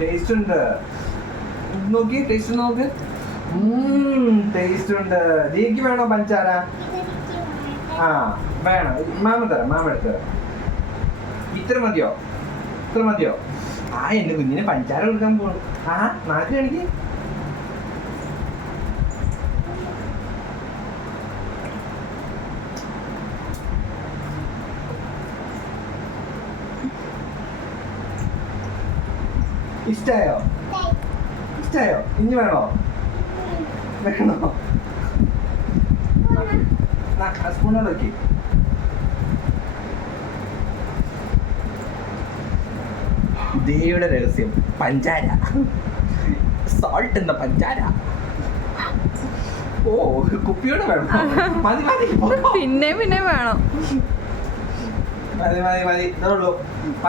Taste ഉണ്ട്. നോക്കി taste നോക്ക്. ടേസ്റ്റ് ഉണ്ട്. ജീക്ക് വേണോ പഞ്ചാര? ആ വേണം. മാമ എടുത്ത് തരാം. ഇത്ര മതിയോ? ആ എന്റെ കുഞ്ഞിന് പഞ്ചാര കൊടുക്കാൻ പോണു. ആ നാട്ടിൽ എനിക്ക് ഇഷ്ടായോ? ഇനി വേണോ? സ്പൂണോട് നോക്കി. ദേവിയുടെ രഹസ്യം പഞ്ചാര. സോൾട്ട് എന്ന പഞ്ചാര. ഓ കുപ്പിയോടെ വേണം. മതി പിന്നെ വേണം. മതി ഇതേ ഉള്ളൂ.